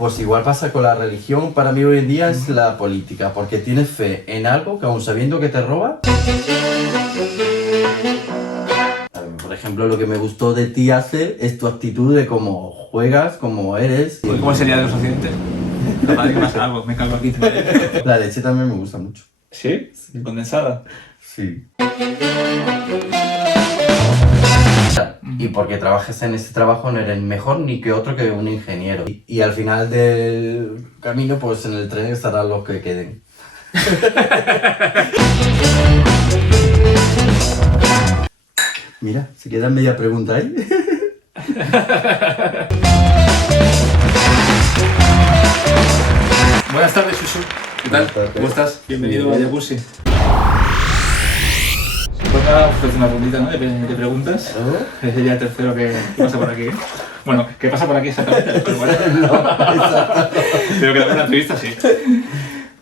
Pues igual pasa con la religión, para mí hoy en día es la política, porque tienes fe en algo que aun sabiendo que te roba... Por ejemplo, lo que me gustó de ti hacer es tu actitud de cómo juegas, cómo eres... ¿Cómo sería de los accidentes? Capaz de que pasa algo, me cago aquí. La leche también me gusta mucho. ¿Sí? ¿Condensada? Sí. Y porque trabajes en este trabajo no eres mejor ni que otro que un ingeniero. Y al final del camino, pues en el tren estarán los que queden. Mira, se queda media pregunta ahí. Buenas tardes, Susu. ¿Qué tal? Buenas tardes. ¿Cómo estás? Bienvenido a Jacuzzi. Pues nada, vamos a hacer una rondita, ¿no? de preguntas. Es ya el tercero que pasa por aquí. Bueno, ¿qué pasa por aquí exactamente? Pero bueno. Pero que la una entrevista sí.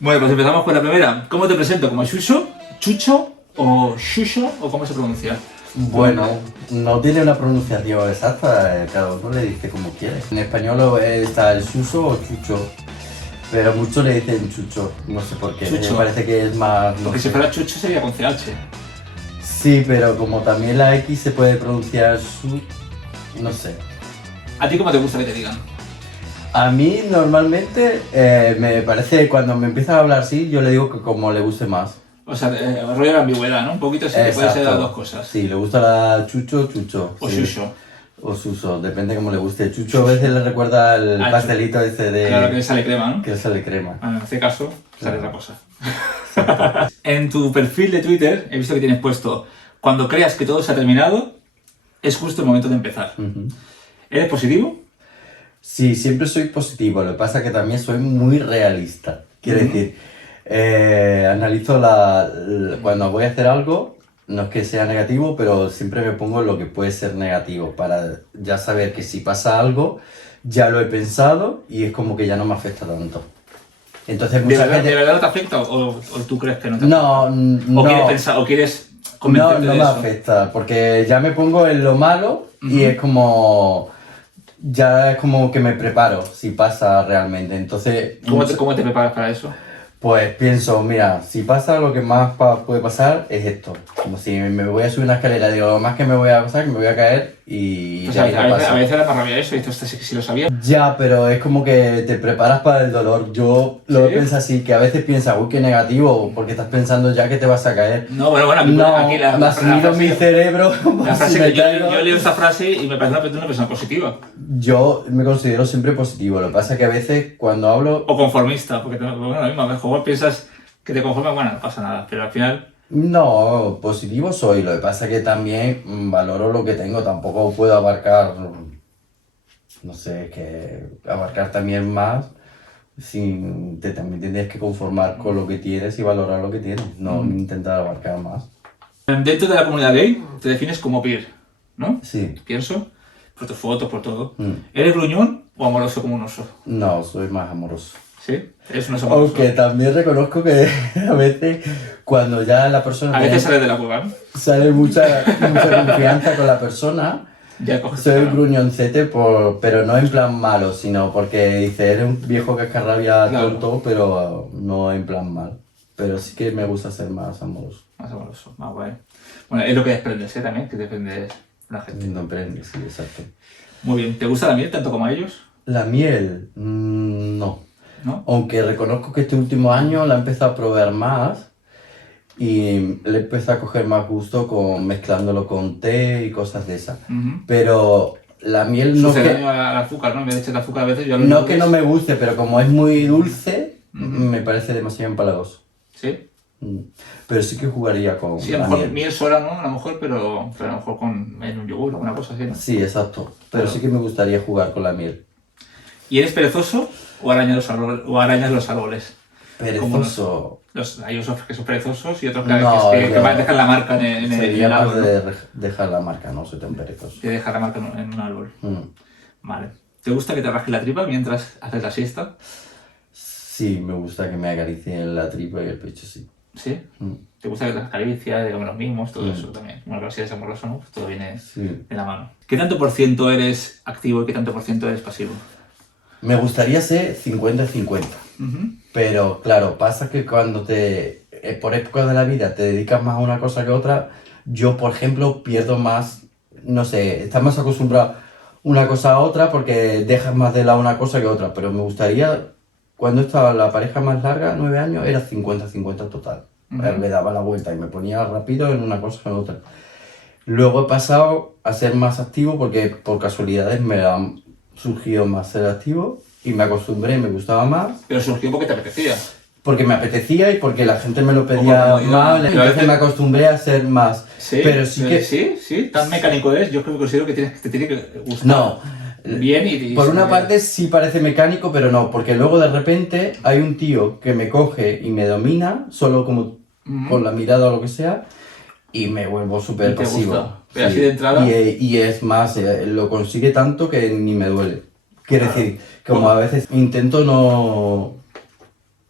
Bueno, pues empezamos con la primera. ¿Cómo te presento? ¿Como Xuxo, Chucho o Xuxo o cómo se pronuncia? Bueno, no tiene una pronunciación exacta, cada uno le dice como quiere. En español está el Suso o Chucho, pero muchos le dicen Chucho, no sé por qué. Chucho. Me parece que es más... no Porque sé. si fuera Chucho sería con CH. Sí, pero como también la X se puede pronunciar su... no sé. ¿A ti cómo te gusta que te digan? A mí normalmente me parece, cuando me empiezan a hablar así, yo le digo que como le guste más. O sea, rollo de ambigüedad, ¿no? Un poquito sí que puede ser las dos cosas. Sí, le gusta la Chucho, Chucho. O sí. Xuxo. O Suso, depende cómo le guste. Chucho a veces le recuerda el Ah, pastelito ese de... Claro que le sale crema, ¿no? que le sale crema. Bueno, en este caso, sale Claro. otra cosa. En tu perfil de Twitter he visto que tienes puesto: cuando creas que todo se ha terminado, es justo el momento de empezar. Ujú. ¿Eres positivo? Sí, siempre soy positivo, lo que pasa es que también soy muy realista. Quiero decir, analizo cuando voy a hacer algo, no es que sea negativo, pero siempre me pongo lo que puede ser negativo para ya saber que si pasa algo, ya lo he pensado y es como que ya no me afecta tanto. Entonces ¿De mucha verdad, gente... ¿De verdad no te afecta o tú crees que no te afecta? No, ¿O quieres no. pensar, o quieres No, convencerte no de me eso? afecta, porque ya me pongo en lo malo y Ujú. es como... ya es como que me preparo si pasa realmente. Entonces, ¿Cómo te preparas para eso? pues pienso, mira, si pasa lo que más puede pasar es esto. Como si me voy a subir una escalera, digo, lo más que me voy a pasar, que me voy a caer y Pues ya a, ahí no veces, pasa. a veces da más rabia eso, y esto si lo sabía. Ya, pero es como que te preparas para el dolor. Yo lo ¿Sí? pienso así, que a veces piensas, uy, qué negativo, porque estás pensando ya que te vas a caer. No, bueno, aquí No, me asimilo mi cerebro. La si frase me que yo caigo. leo esta frase y me parece una persona positiva. Yo me considero siempre positivo, lo que pasa es que a veces cuando hablo... O conformista, porque bueno, lo mismo, a lo mejor piensas que te conformas, bueno, no pasa nada, pero al final... No, positivo soy, lo que pasa es que también valoro lo que tengo, tampoco puedo abarcar, no sé, que abarcar también más, también tienes que conformar con lo que tienes y valorar lo que tienes, no intentar abarcar más. Dentro de la comunidad gay te defines como peer, ¿no? Sí, Pienso, por tus fotos, por todo. Mm. ¿Eres gruñón o amoroso como un oso? no, soy más amoroso. ¿Sí? Eres un oso amoroso. Aunque también reconozco que a veces cuando ya la persona A veces sales de la cueva, ¿no? sale mucha confianza con la persona, Ya coges soy tu el cara. gruñoncete, pero no en plan malo, sino porque dice, eres un viejo cascarrabia Claro. tonto, pero no en plan mal. Pero sí que me gusta ser más amoroso. Más amoroso, más guay. Bueno, es lo que desprendes, ¿eh? También, que dependes de la gente. No emprende, sí, exacto. Muy bien. ¿Te gusta la miel tanto como a ellos? La miel, no. ¿No? Aunque reconozco que este último año la he empezado a probar más y le he empezado a coger más gusto mezclándolo con té y cosas de esas. Ujú. Pero la miel no Sucede que... daño al azúcar, ¿no? En vez de echar azúcar a veces yo lo No único que no es- me guste, pero como es muy dulce, Ujú. me parece demasiado empalagoso. Sí. Pero sí que jugaría con Sí, a lo la mejor miel. miel sola, ¿no? A lo mejor, pero a lo mejor en un yogur o una cosa así, ¿no? Sí, exacto. Pero Claro. sí que me gustaría jugar con la miel. ¿Y eres perezoso o arañas los árboles? Perezoso. Hay osos que son perezosos y otros que, No, que yo- dejan la marca en Sería el más árbol, ¿no? de dejar la marca, no soy tan perezoso. Que dejar la marca en un árbol. Mm. Vale. ¿Te gusta que te rasque la tripa mientras haces la siesta? Sí, me gusta que me acaricien la tripa y el pecho, sí. ¿Sí? Mm. ¿Te gusta que te las caricias, que comen los mismos, todo eso también? Bueno, claro, si eres amoroso, ¿no? Pues todo viene Sí. de la mano. ¿Qué tanto por ciento eres activo y qué tanto por ciento eres pasivo? Me gustaría ser 50-50. Pero claro, pasa que cuando por época de la vida te dedicas más a una cosa que a otra, yo por ejemplo pierdo más, no sé, estás más acostumbrado una cosa a otra porque dejas más de lado una cosa que otra, pero me gustaría, cuando estaba la pareja más larga, 9 años, era 50-50 total. Le daba la vuelta y me ponía rápido en una cosa que en otra. Luego he pasado a ser más activo porque por casualidades me han surgido más ser activo y me acostumbré, me gustaba más. Pero surgió porque te apetecía. Porque me apetecía y porque la gente me lo pedía más, entonces me acostumbré a ser más. Sí, pero sí que... Sí, tan mecánico es, yo creo que considero que te tiene que gustar. No. Bien y por una parte sí parece mecánico, pero no, porque luego de repente hay un tío que me coge y me domina, solo como con la mirada o lo que sea, y me vuelvo súper pasivo. Gusta. Pero así de entrada... Y es más, lo consigue tanto que ni me duele. Quiero decir, como a veces intento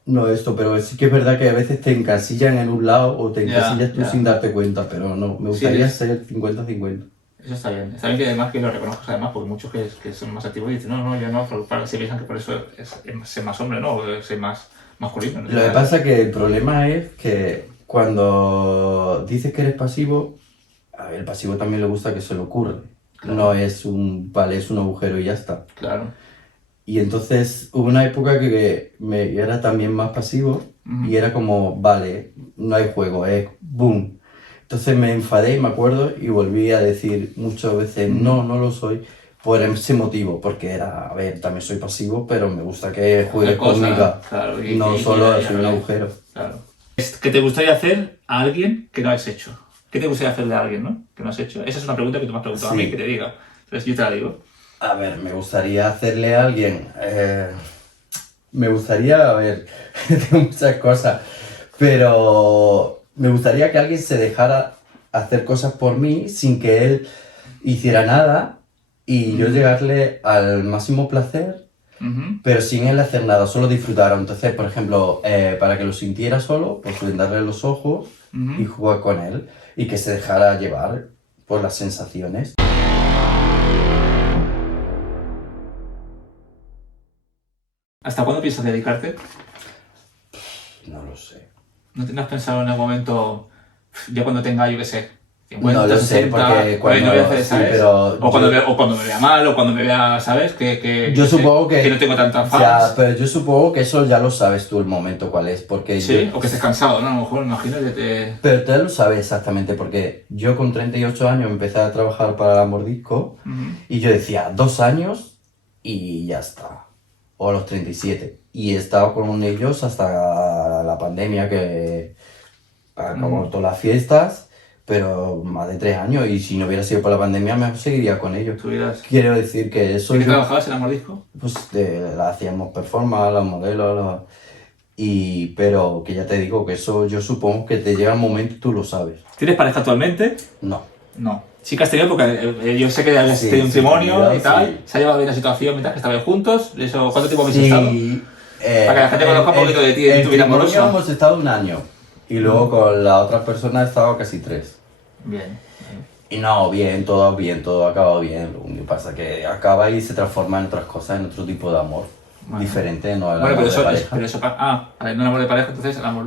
no esto, pero sí que es verdad que a veces te encasillan en un lado o te encasillas tú sin darte cuenta, pero no, me gustaría ser 50-50. Eso está bien que además que lo reconozcas además, porque muchos que son más activos dicen, no, yo no, se piensan que por eso es ser más hombre, ¿no? O ser más masculino. ¿No? Lo que pasa es que el problema es que cuando dices que eres pasivo, a ver, el pasivo también le gusta que se le ocurre. Claro. No es es un agujero y ya está. Claro. Y entonces hubo una época que yo era también más pasivo y era como, vale, no hay juego, es boom. Entonces me enfadé, me acuerdo, y volví a decir muchas veces, no lo soy, por ese motivo, porque era, a ver, también soy pasivo, pero me gusta que juegues conmigo, claro, no solo soy un agujero. Claro. ¿Qué te gustaría hacer a alguien que no has hecho? ¿Qué te gustaría hacerle a alguien, no? Que no has hecho. Esa es una pregunta que tú me has preguntado a mí, que te diga. Entonces yo te la digo. A ver, me gustaría hacerle a alguien... me gustaría, a ver, tengo muchas cosas, pero me gustaría que alguien se dejara hacer cosas por mí sin que él hiciera nada y yo llegarle al máximo placer, pero sin él hacer nada, solo disfrutar. Entonces, por ejemplo, para que lo sintiera solo, pues vendarle los ojos y jugar con él y que se dejara llevar por las sensaciones. ¿Hasta cuándo piensas dedicarte? No lo sé. ¿No te has pensado en algún momento, ya cuando tenga, yo qué sé, 50, no lo 60, sé, porque cuando, no voy a hacer, ¿sabes? Sí, pero o cuando me vea mal, o cuando me vea, ¿sabes? Yo supongo que no tengo tantas fans. Ya, pero yo supongo que eso ya lo sabes tú el momento cuál es, porque... Sí, o que estés cansado, ¿no? A lo mejor, imagínate... Pero tú ya lo sabes exactamente, porque yo con 38 años empecé a trabajar para la Mordisco y yo decía, 2 años y ya está. O a los 37. Y he estado con ellos hasta la pandemia, que acabó todas las fiestas, pero más de 3 años. Y si no hubiera sido por la pandemia, me seguiría con ellos. Quiero decir que eso... ¿Y qué trabajabas en la Mordisco? Pues hacíamos performance, los modelos, pero que ya te digo que eso yo supongo que te llega un momento y tú lo sabes. ¿Tienes pareja actualmente? No. No. Sí que has tenido, porque yo sé que has tenido un matrimonio y tal. Sí. ¿Se ha llevado bien la situación mientras que estabais juntos? ¿Eso, ¿cuánto tiempo habéis estado? Para que la gente conozca un poquito de ti y de tu vida amorosa. Hemos estado 1 año. Y luego con la otra persona he estado casi 3. Bien. Y no, todo ha acabado bien. Lo único que pasa es que acaba y se transforma en otras cosas, en otro tipo de amor. Bueno. Diferente, no el amor de pareja. Pero eso, no el amor de pareja, entonces el amor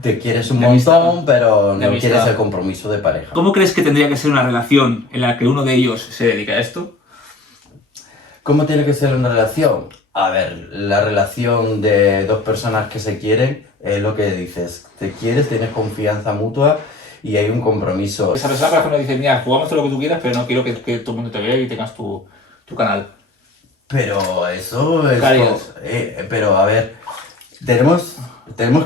te quieres un montón, pero no quieres el compromiso de pareja. ¿Cómo crees que tendría que ser una relación en la que uno de ellos se dedica a esto? ¿Cómo tiene que ser una relación? A ver, la relación de 2 personas que se quieren es lo que dices. Te quieres, tienes confianza mutua y hay un compromiso. Esa persona, por ejemplo, dice, mira, jugamos todo lo que tú quieras, pero no quiero que todo el mundo te vea y tengas tu canal. Pero eso es... pero a ver, tenemos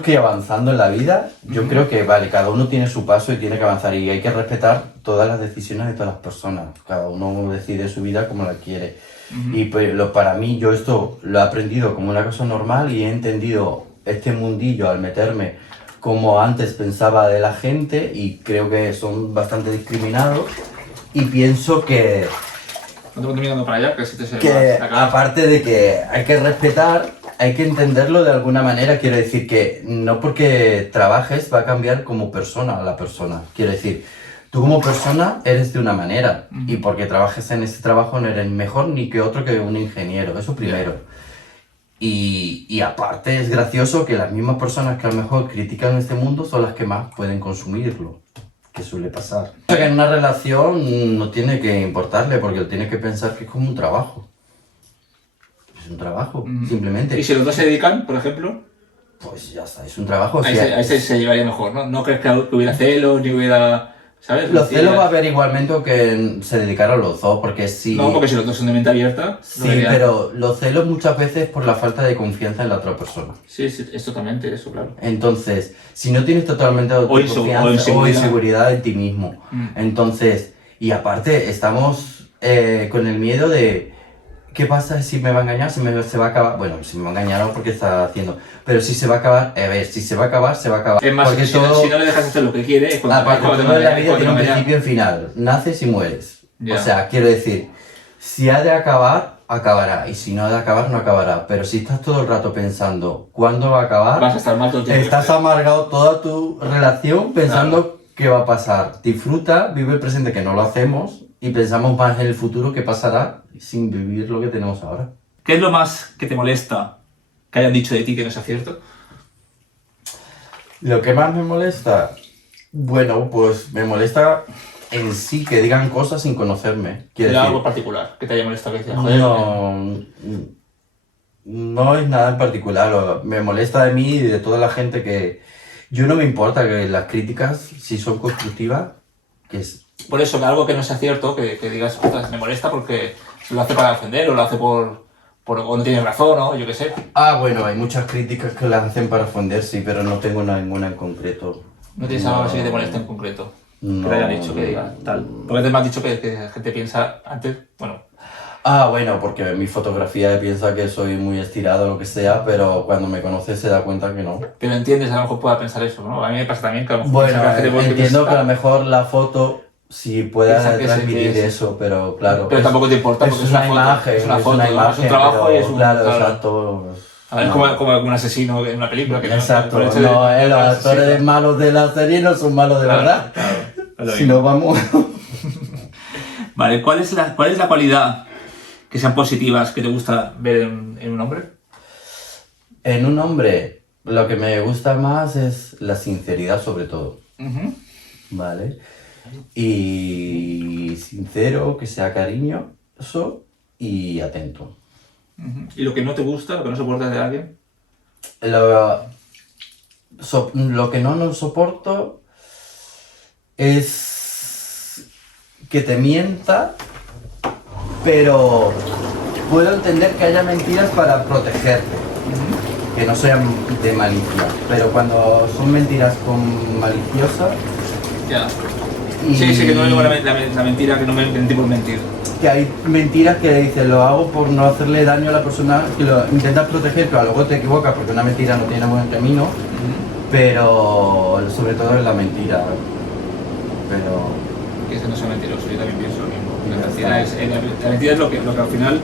que ir avanzando en la vida. Yo creo que, vale, cada uno tiene su paso y tiene que avanzar y hay que respetar todas las decisiones de todas las personas. Cada uno decide su vida como la quiere. Y pues, para mí, yo esto lo he aprendido como una cosa normal y he entendido este mundillo al meterme como antes pensaba de la gente y creo que son bastante discriminados y pienso que... No te estoy mirando para allá, que si te se que aparte de que hay que respetar, hay que entenderlo de alguna manera. Quiero decir que no porque trabajes va a cambiar como persona a la persona. Quiero decir, Tú como persona eres de una manera y porque trabajes en ese trabajo no eres mejor ni que otro que un ingeniero, eso primero. Y aparte es gracioso que las mismas personas que a lo mejor critican este mundo son las que más pueden consumirlo, que suele pasar. O sea, que en una relación no tiene que importarle porque él tiene que pensar que es como un trabajo. Es un trabajo, simplemente. ¿Y si los dos se dedican, por ejemplo? Pues ya está, es un trabajo. Ahí se llevaría mejor, ¿no? ¿No crees que hubiera celos, ni hubiera... ¿Sabes? Los celos va a haber igualmente que se dedicaron los dos, porque si... No, porque si los dos son de mente abierta... Sí, pero los celos muchas veces por la falta de confianza en la otra persona. Sí, es totalmente eso, claro. Entonces, si no tienes totalmente confianza o inseguridad en ti mismo, entonces... Y aparte, estamos con el miedo de... ¿Qué pasa si me va a engañar? Se va a acabar... Bueno, si me va a engañar no porque está haciendo... Pero si se va a acabar... A ver, si se va a acabar, se va a acabar. Es más, porque si no le dejas hacer lo que quiere... Aparte, todo en la vida tiene un principio y un final. Naces y mueres. O sea, quiero decir... Si ha de acabar, acabará. Y si no ha de acabar, no acabará. Pero si estás todo el rato pensando ¿cuándo va a acabar? Vas a estar mal todo el tiempo. Estás amargado toda tu relación pensando qué va a pasar. Disfruta, vive el presente, que no lo hacemos. Y pensamos más en el futuro que pasará sin vivir lo que tenemos ahora. ¿Qué es lo más que te molesta que hayan dicho de ti que no sea cierto? Lo que más me molesta, bueno, pues me molesta en sí que digan cosas sin conocerme. ¿Era algo particular que te haya molestado? Que decías, no es nada en particular. Me molesta de mí y de toda la gente que... Yo no me importa que las críticas, si son constructivas, que es... Por eso, algo que no sea cierto, que digas, ostras, me molesta porque lo hace para ofender o lo hace por o no tiene razón, ¿no? Yo qué sé. Bueno, hay muchas críticas que las hacen para ofender, sí, pero no tengo ninguna en concreto. ¿No tienes algo así que te moleste en concreto? No. Que te hayan dicho que digas tal. Porque te has dicho que la gente piensa antes, bueno... Bueno, porque mi fotografía piensa que soy muy estirado o lo que sea, pero cuando me conoce se da cuenta que no. Pero entiendes, a lo mejor pueda pensar eso, ¿no? A mí me pasa también que a lo mejor... Bueno, entiendo que a lo mejor la foto sí pueda transmitir eso, pero claro... Pero tampoco te importa porque es una imagen, es una foto, es un trabajo y es un... Claro, exacto. A ver, como un asesino en una película. Que exacto, los actores malos de la serie no son malos de verdad. Claro, si no vamos... Vale, ¿cuál es la cualidad que sean positivas que te gusta ver en un hombre? En un hombre, lo que me gusta más es la sinceridad sobre todo. Vale. Y sincero, que sea cariñoso y atento. ¿Y lo que no te gusta, lo que no soportas de alguien? Lo que no soporto es que te mienta, pero puedo entender que haya mentiras para protegerte, que no sean de malicia, pero cuando son mentiras con maliciosa... Ya. Sí, que no digo la mentira, que no me mentí por mentir. Que hay mentiras que dices, lo hago por no hacerle daño a la persona, que lo intentas proteger, pero luego te equivocas porque una mentira no tiene buen camino, pero sobre todo es la mentira. Pero... Que ese no sea mentiroso, yo también pienso lo mismo. La mentira es lo que al final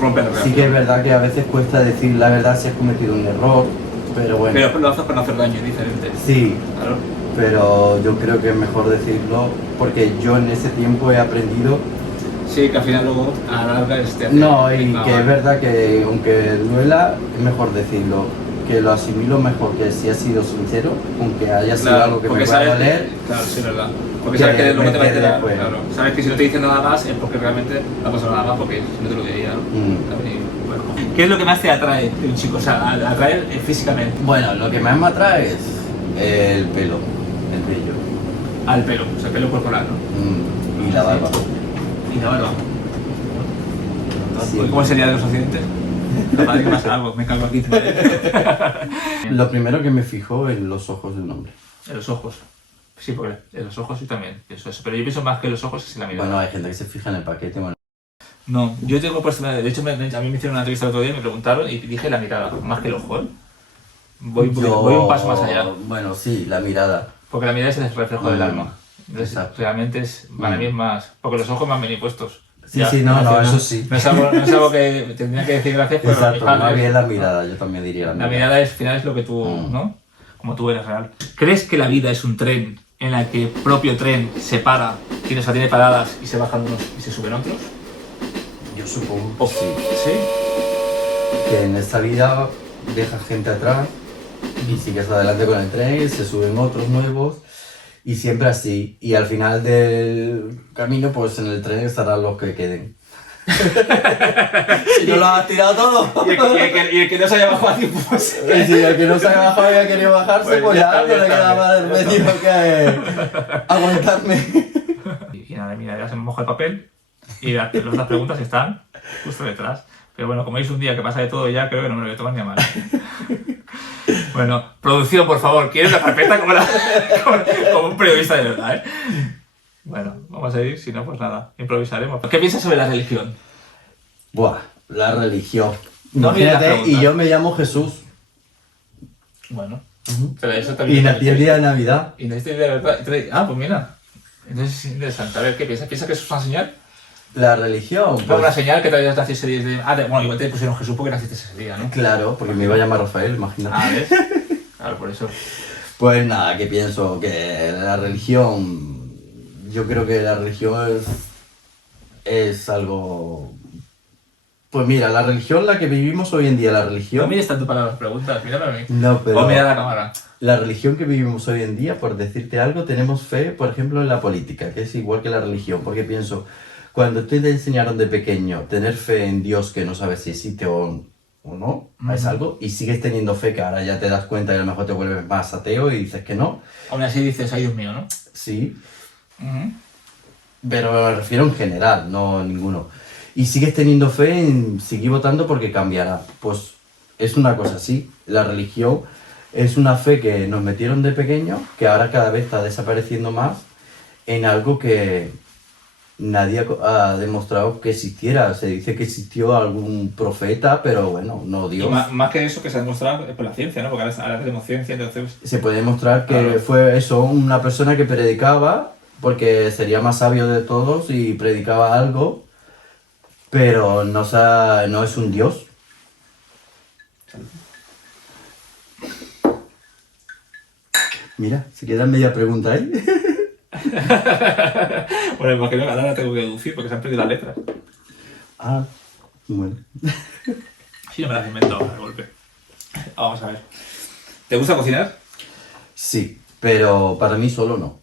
rompe la relación. Sí que es verdad que a veces cuesta decir la verdad si has cometido un error, pero bueno. Pero lo haces para no hacer daño, es diferente. Sí. Claro. Pero yo creo que es mejor decirlo porque yo en ese tiempo he aprendido... Sí, que al final luego a la larga No, y que es verdad que aunque duela, es mejor decirlo. Que lo asimilo mejor que si has sido sincero, aunque haya sido algo que me va a doler. Claro, sí, es verdad. Porque sabes que luego te va a enterar. Claro. Sabes que si no te dicen nada más es porque realmente no ha pasado nada más, porque si no te lo diría, ¿no? Bueno. ¿Qué es lo que más te atrae de un chico? O sea, atraer físicamente. Bueno, lo que más me atrae es el pelo, el brillo. El pelo, o sea, el pelo corporal, ¿no? Y la barba. Y la barba. Sí. ¿Cómo sería de los accidentes? Capaz de que pasa algo, me cago aquí. Lo primero que me fijo en los ojos de un hombre. En los ojos. Sí, porque en los ojos sí también pienso eso. Pero yo pienso más que en los ojos es en la mirada. Bueno, hay gente que se fija en el paquete. Bueno. No, yo tengo personalidad. De hecho, a mí me hicieron una entrevista el otro día y me preguntaron y dije la mirada, más que el ojo, ¿eh? Voy un paso más allá. Bueno, sí, la mirada. Porque la mirada es el reflejo del alma. Entonces, realmente para mí es más... Porque los ojos me han venido puestos. Sí, ya, sí, no, eso sí. No es algo que tendría que decir gracias, pero... Exacto, más bien la mirada, yo también diría la mirada. La mirada al final es lo que tú, ¿no? Como tú eres real. ¿Crees que la vida es un tren en la que el propio tren se para, tiene paradas y se bajan unos y se suben otros? Yo supongo que sí. ¿Sí? Que en esta vida dejas gente atrás y sigues adelante con el tren, se suben otros nuevos y siempre así. Y al final del camino, pues en el tren estarán los que queden. Si no lo has tirado todo. Y el que no se haya bajado a tiempo, pues... Y si el que no se ha bajado y ha querido bajarse, pues ya no le queda más remedio que aguantarme. Y nada, mira, ya se me moja el papel y las otras preguntas están justo detrás. Pero bueno, como veis un día que pasa de todo ya, creo que no me lo voy a tomar ni a mal. Bueno, producción, por favor, ¿quieres la carpeta como un periodista de verdad, eh? Bueno, vamos a ir, si no, pues nada, improvisaremos. ¿Qué piensas sobre la religión? Buah, la religión. No mires las Imagínate, preguntas. y yo me llamo Jesús. Bueno, Ujú. pero eso también... Y nací el día de Navidad. Y naciste el día de verdad. Ah, pues mira. Entonces es interesante. A ver, ¿qué piensas? ¿Piensas que eso es una señal? La religión, ¿Fue una pues señal que te habías nacido ese día? Bueno, igual te pusieron Jesús porque naciste ese día, ¿no? claro, porque me iba a llamar Rafael, imagínate. Ah, ¿ves? Claro, por eso. Pues nada, que pienso que la religión, yo creo que la religión es algo... Pues mira, la religión, la que vivimos hoy en día, la No religión... mires tanto para las preguntas, mírame a mí. No, pero O mira a la cámara. la religión que vivimos hoy en día, por decirte algo, tenemos fe, por ejemplo, en la política, que es igual que la religión, porque pienso, cuando te enseñaron de pequeño tener fe en Dios que no sabes si existe o no, es algo, y sigues teniendo fe que ahora ya te das cuenta y a lo mejor te vuelves más ateo y dices que no, Aún así dices, ay Dios mío, ¿no? sí, pero me refiero en general, no en ninguno. Y sigues teniendo fe en seguir votando porque cambiará. Pues es una cosa así. La religión es una fe que nos metieron de pequeño, que ahora cada vez está desapareciendo más, en algo que nadie ha demostrado que existiera. Se dice que existió algún profeta, pero bueno, no Y Dios. más que eso que se ha demostrado es por la ciencia, ¿no? Porque ahora tenemos ciencia, entonces... Se puede demostrar que Claro. fue eso, una persona que predicaba, porque sería más sabio de todos y predicaba algo, pero no es un dios. Mira, se queda media pregunta ahí. Bueno, porque no, ahora tengo que deducir porque se han perdido las letras. Ah, bueno. Sí, no me las he inventado de golpe. Vamos a ver. ¿Te gusta cocinar? Sí, pero para mí solo no.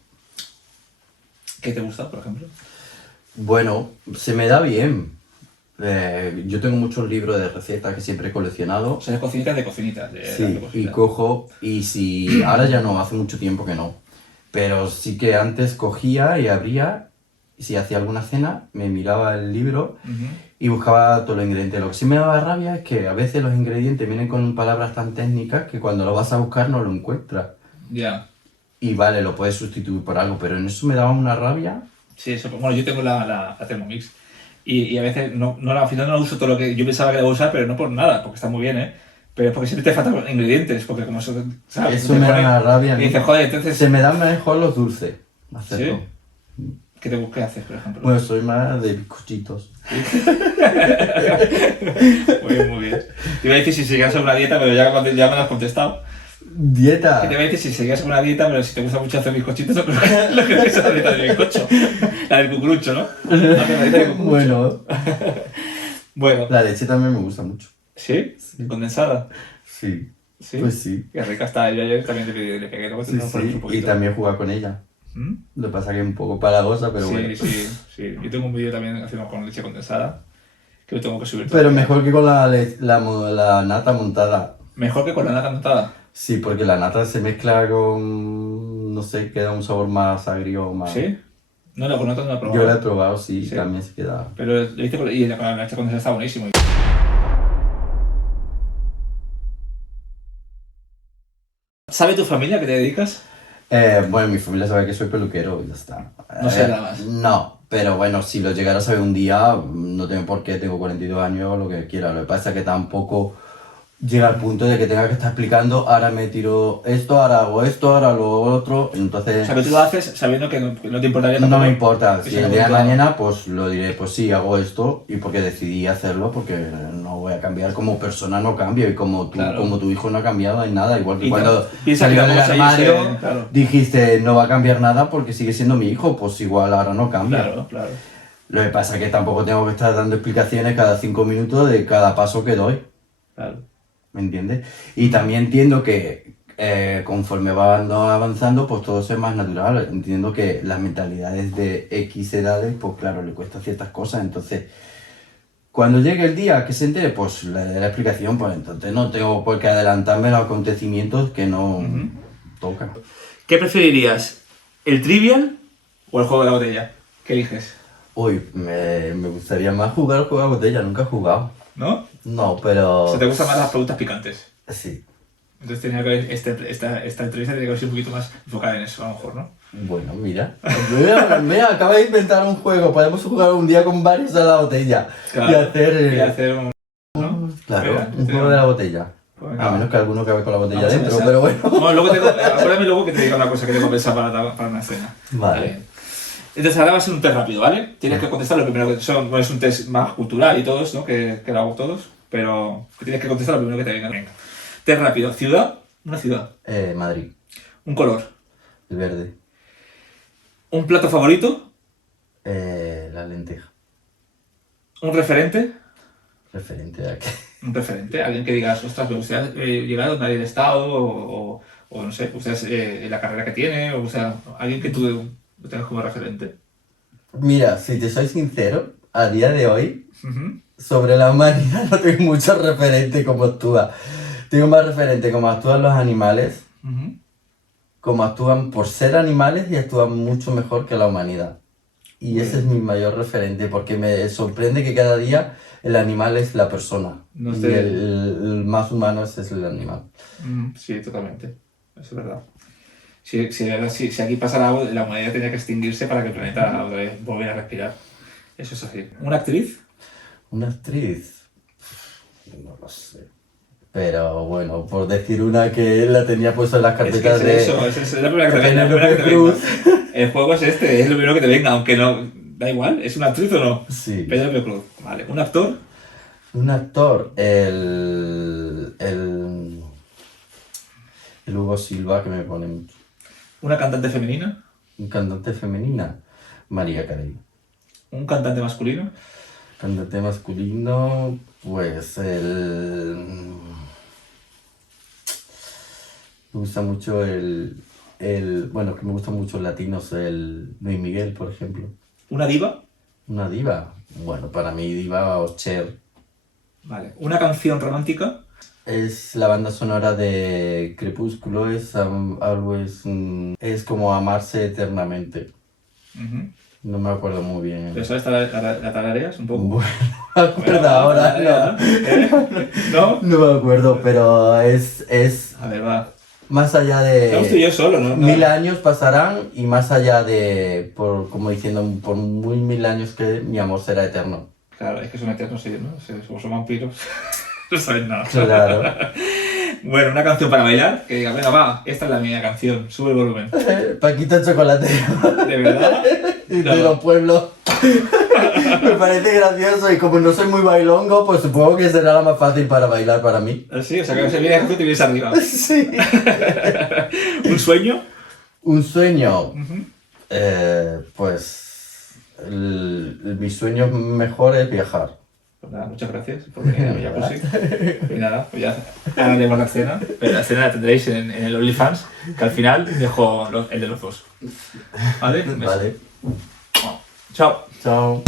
¿Qué te gusta, por ejemplo? Bueno, se me da bien. Yo tengo muchos libros de recetas que siempre he coleccionado. O sea, de cocinitas de cocinitas. De Sí, y cositas. cojo, y si ahora ya no, hace mucho tiempo que no, pero sí que antes cogía y abría, y si hacía alguna cena, me miraba el libro Ujú. y buscaba todos los ingredientes. Lo que sí me daba rabia es que a veces los ingredientes vienen con palabras tan técnicas que cuando lo vas a buscar no lo encuentras. Ya. Y vale, lo puedes sustituir por algo, pero en eso me daba una rabia. Sí, eso. Bueno, yo tengo la Thermomix. Y a veces al final no uso todo lo que yo pensaba que debo usar, pero no por nada, porque está muy bien, ¿eh? Pero es porque siempre te faltan ingredientes, porque como eso... ¿sabes? Eso Te me da pone- una rabia. a Y mí. dices, joder, entonces... Se me dan mejor los dulces, hacerlo. ¿Qué haces, por ejemplo? Bueno, soy más de bizcochitos. Muy bien, muy bien. Te iba a decir si seguías una dieta, pero ya me lo has contestado. Dieta. Que te iba a decir si seguías una dieta, pero si te gusta mucho hacer bizcochitos, no creo que es la dieta del bizcocho. La del cucurucho, ¿no? La dieta del cucurucho. Bueno, Bueno. la leche también me gusta mucho. ¿Sí? ¿Condensada? Sí. Sí. Pues sí. Qué rica está. Yo ayer también le pegué, luego te Sí, lo pones un sí. Y poquito. también jugar con ella. ¿Mm? Lo que pasa que es un poco palagosa, pero sí, bueno. sí. Yo tengo un vídeo también haciendo con leche condensada, que lo tengo que subir. Pero todavía. mejor que con la nata montada. Mejor que con la nata montada. Sí, porque la nata se mezcla con... No sé, queda un sabor más agrio, más... ¿Sí? No, con nata no la he probado. Yo la he probado, sí, Sí. también se queda... Pero lo hice con la leche condensada está buenísimo. ¿Sabe tu familia a qué te dedicas? Bueno, mi familia sabe que soy peluquero y ya está. No sé nada más. No, pero bueno, si lo llegara a saber un día, no tengo por qué, tengo 42 años, lo que quiera. Lo que pasa es que tampoco llega al punto de que tenga que estar explicando, ahora me tiro esto, ahora hago esto, ahora lo otro, O entonces sea, que tú lo haces sabiendo que no te importaría no tampoco. me importa. que Si sea el día de bonito. mañana, pues lo diré, pues sí, hago esto y porque decidí hacerlo, porque no voy a cambiar como persona, no cambio y como tú, Claro. como tu hijo no ha cambiado en nada, igual que Y cuando piensa que salió del tampoco se armario dice, claro. dijiste no va a cambiar nada porque sigue siendo mi hijo, pues igual ahora no cambia. Claro, claro. Lo que pasa es que tampoco tengo que estar dando explicaciones cada 5 minutos de cada paso que doy, Claro. ¿me entiendes? Y también entiendo que conforme van avanzando, pues todo es más natural. Entiendo que las mentalidades de X edades, pues claro, le cuesta ciertas cosas. Entonces, cuando llegue el día que se entere, pues le daré la explicación, pues entonces no tengo por qué adelantarme a los acontecimientos que no tocan. ¿Qué preferirías? ¿El Trivial o el juego de la botella? ¿Qué eliges? Uy, me gustaría más jugar al juego de la botella, nunca he jugado. ¿No? No, O pero... sea, te gustan más las preguntas picantes. Sí. Entonces tenía que haber, esta entrevista tenía que haber sido un poquito más enfocada en eso, a lo mejor, ¿no? Bueno, mira. Mira, acaba de inventar un juego. Podemos jugar un día con varios a la botella. Claro. Y hacer... Y hacer un... Claro, Espera, un juego de la botella. Pues A venga, menos que alguno acabe con la botella vamos a dentro, pensar. pero bueno. Bueno, luego acuérdame luego que te diga una cosa que tengo pensada para una escena. Vale. Entonces ahora va a ser un test rápido, ¿vale? Tienes que contestar lo primero que son. Bueno, es un test más cultural y todos, ¿no? Que lo hago todos. Pero tienes que contestar lo primero que te venga. Venga. Test rápido. ¿Ciudad? Una ciudad. Madrid, Un color. el verde, Un plato favorito. la lenteja, Un referente. referente a que... Un referente. Alguien que digas, ostras, me gustaría llegar a donde haya estado o no sé, ustedes la carrera que tiene, o sea, alguien que tú lo tengas como referente. Mira, si te soy sincero, a día de hoy, Ujú. sobre la humanidad no tengo muchos referentes como actúa. Tengo más referente como actúan los animales, Ujú. como actúan por ser animales y actúan mucho mejor que la humanidad. Y ese es mi mayor referente, porque me sorprende que cada día el animal es la persona. No y sé. el más humano es el animal. Sí, totalmente. Eso es verdad. Si aquí pasara algo, la humanidad tenía que extinguirse para que el planeta otra vez volviera a respirar. Eso es así. ¿Una actriz? Una actriz, no lo sé. Pero bueno, por decir una que él la tenía puesta en las Es que carpetas es de... eso, es la primera que te venga. La primera que te venga. El juego es este, es lo primero que te venga, aunque no. Da igual, ¿es una actriz o no? Sí. Penélope Cruz. Vale. ¿Un actor? Un actor, el Hugo Silva, que me pone mucho. ¿Una cantante femenina? Un cantante femenina, María Carey. ¿Un cantante masculino? Cantante masculino, pues me gusta mucho bueno, que me gustan mucho los latinos, el Luis Miguel, por ejemplo. ¿Una diva? Una diva, bueno, para mí diva o Cher. Vale. ¿Una canción romántica? Es la banda sonora de Crepúsculo, es es como amarse eternamente. Ujú. No me acuerdo muy bien. ¿Pero sabes la tarareas un poco? Bueno, no me acuerdo ahora, ¿No? no me acuerdo, pero es A ver, va. más allá Estamos tú y de... yo solo, ¿no? 1000 años pasarán y más allá de, como diciendo, por muy 1000 años que mi amor será eterno. Claro, es que son eternos ellos, ¿no? Somos vampiros. No saben nada. Claro. Bueno, una canción para bailar, que diga, venga, va, esta es la mía canción, sube el volumen. Paquito el chocolatero ¿De verdad? de No. los pueblos. Me parece gracioso y como no soy muy bailongo, pues supongo que será la más fácil para bailar para mí. Sí, o sea, que se viene y te vienes arriba. Sí. ¿Un sueño? Un sueño. Ujú. Pues mi sueño mejor es viajar. Pues nada, muchas gracias por venir a Villacosi. Y nada, pues ya ahora haremos la escena, pero la escena la tendréis en el OnlyFans, que al final dejo el de los dos. ¿Vale? Un beso. Vale. Chao. Chao.